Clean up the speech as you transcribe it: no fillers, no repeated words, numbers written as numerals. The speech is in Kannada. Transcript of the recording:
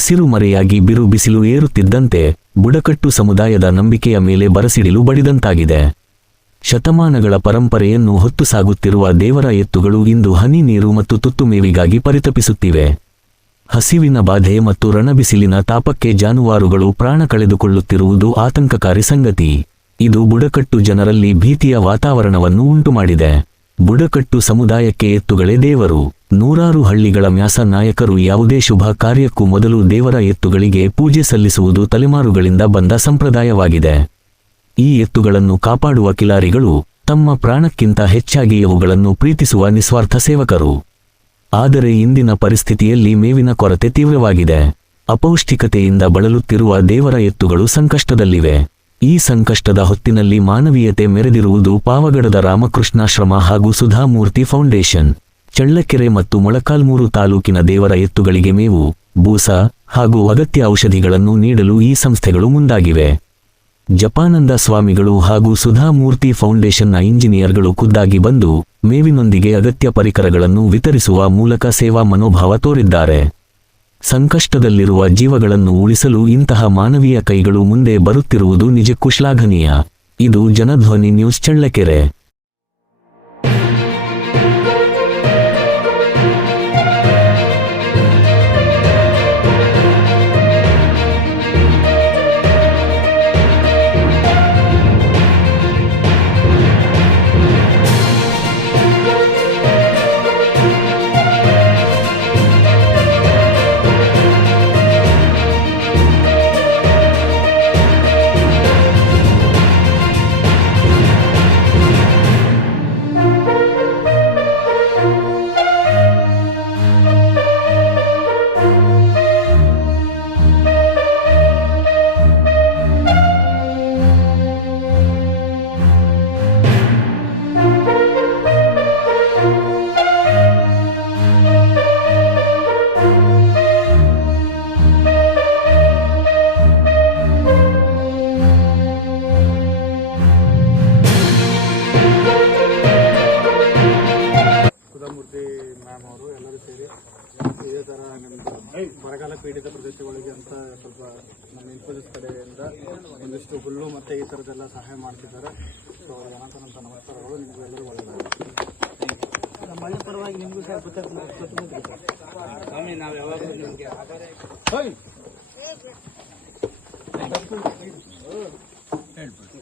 ಹಸಿರು ಮರೆಯಾಗಿ ಬಿರು ಬಿಸಿಲು ಏರುತ್ತಿದ್ದಂತೆ ಬುಡಕಟ್ಟು ಸಮುದಾಯದ ನಂಬಿಕೆಯ ಮೇಲೆ ಬರಸಿಡಿಲು ಬಡಿದಂತಾಗಿದೆ. ಶತಮಾನಗಳ ಪರಂಪರೆಯನ್ನು ಹೊತ್ತು ಸಾಗುತ್ತಿರುವ ದೇವರ ಎತ್ತುಗಳು ಇಂದು ಹನಿ ನೀರು ಮತ್ತು ತುತ್ತು ಮೇವಿಗಾಗಿ ಪರಿತಪಿಸುತ್ತಿವೆ. ಹಸಿವಿನ ಬಾಧೆ ಮತ್ತು ರಣಬಿಸಿಲಿನ ತಾಪಕ್ಕೆ ಜಾನುವಾರುಗಳು ಪ್ರಾಣ ಕಳೆದುಕೊಳ್ಳುತ್ತಿರುವುದು ಆತಂಕಕಾರಿ ಸಂಗತಿ. ಇದು ಬುಡಕಟ್ಟು ಜನರಲ್ಲಿ ಭೀತಿಯ ವಾತಾವರಣವನ್ನು ಉಂಟುಮಾಡಿದೆ. ಬುಡಕಟ್ಟು ಸಮುದಾಯಕ್ಕೆ ಎತ್ತುಗಳೇ ದೇವರು. ನೂರಾರು ಹಳ್ಳಿಗಳ ಮ್ಯಾಸ ನಾಯಕರು ಯಾವುದೇ ಶುಭ ಕಾರ್ಯಕ್ಕೂ ಮೊದಲು ದೇವರ ಎತ್ತುಗಳಿಗೆ ಪೂಜೆ ಸಲ್ಲಿಸುವುದು ತಲೆಮಾರುಗಳಿಂದ ಬಂದ ಸಂಪ್ರದಾಯವಾಗಿದೆ. ಈ ಎತ್ತುಗಳನ್ನು ಕಾಪಾಡುವ ಕಿಲಾರಿಗಳು ತಮ್ಮ ಪ್ರಾಣಕ್ಕಿಂತ ಹೆಚ್ಚಾಗಿ ಅವುಗಳನ್ನು ಪ್ರೀತಿಸುವ ನಿಸ್ವಾರ್ಥ ಸೇವಕರು. ಆದರೆ ಇಂದಿನ ಪರಿಸ್ಥಿತಿಯಲ್ಲಿ ಮೇವಿನ ಕೊರತೆ ತೀವ್ರವಾಗಿದೆ. ಅಪೌಷ್ಟಿಕತೆಯಿಂದ ಬಳಲುತ್ತಿರುವ ದೇವರ ಎತ್ತುಗಳು ಸಂಕಷ್ಟದಲ್ಲಿವೆ. ಈ ಸಂಕಷ್ಟದ ಹೊತ್ತಿನಲ್ಲಿ ಮಾನವೀಯತೆ ಮೆರೆದಿರುವುದು ಪಾವಗಡದ ರಾಮಕೃಷ್ಣಾಶ್ರಮ ಹಾಗೂ ಸುಧಾಮೂರ್ತಿ ಫೌಂಡೇಶನ್. ಚಳ್ಳಕೆರೆ ಮತ್ತು ಮೊಳಕಾಲ್ಮೂರು ತಾಲೂಕಿನ ದೇವರ ಎತ್ತುಗಳಿಗೆ ಮೇವು, ಬೂಸ ಹಾಗೂ ಅಗತ್ಯ ಔಷಧಿಗಳನ್ನು ನೀಡಲು ಈ ಸಂಸ್ಥೆಗಳು ಮುಂದಾಗಿವೆ. ಜಪಾನಂದ ಸ್ವಾಮಿಗಳು ಹಾಗೂ ಸುಧಾಮೂರ್ತಿ ಫೌಂಡೇಶನ್ನ ಇಂಜಿನಿಯರ್ಗಳು ಖುದ್ದಾಗಿ ಬಂದು ಮೇವಿನೊಂದಿಗೆ ಅಗತ್ಯ ಪರಿಕರಗಳನ್ನು ವಿತರಿಸುವ ಮೂಲಕ ಸೇವಾ ಮನೋಭಾವ ತೋರಿದ್ದಾರೆ. ಸಂಕಷ್ಟದಲ್ಲಿರುವ ಜೀವಗಳನ್ನು ಉಳಿಸಲು ಇಂತಹ ಮಾನವೀಯ ಕೈಗಳು ಮುಂದೆ ಬರುತ್ತಿರುವುದು ನಿಜಕ್ಕೂ ಶ್ಲಾಘನೀಯ. ಇದು ಜನಧ್ವನಿ ನ್ಯೂಸ್ ಚಳ್ಳಕೆರೆ. ಸುಧಾಮೂರ್ತಿ ಮ್ಯಾಮ್ ಅವರು ಎಲ್ಲರೂ ಸೇರಿ ಇದೇ ಥರ ಬರಗಾಲ ಪೀಡಿತ ಪ್ರದೇಶಗಳಿಗೆ ಅಂತ ಸ್ವಲ್ಪ ನಮ್ಮ ಇನ್ಫೋಸಿಸ್ ಕಡೆಯಿಂದ ಒಂದಿಷ್ಟು ಹುಲ್ಲು ಮತ್ತು ಈ ಥರದ್ದೆಲ್ಲ ಸಹಾಯ ಮಾಡ್ತಿದ್ದಾರೆ. ಸೊ ಅವ್ರಿಗೆ ಅನಂತ ನಮಸ್ಕಾರಗಳು. ನಿಮಗೂ ಎಲ್ಲರೂ ಒಳ್ಳೆಯದಾಗುತ್ತೆ. ನಮ್ಮ ಹಳ್ಳಿ ಪರವಾಗಿ ನಿಮಗೂ ಸಹ ಸ್ವಾಮಿ ನಾವು ಯಾವಾಗಲೂ ನಿಮಗೆ ಹೇಳ್ಬೋದು.